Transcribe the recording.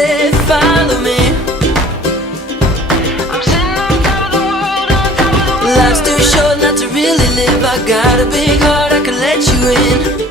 say follow me. I'm sitting on top of the world, on top of the world. Life's too short not to really live. I got a big heart, I can let you in.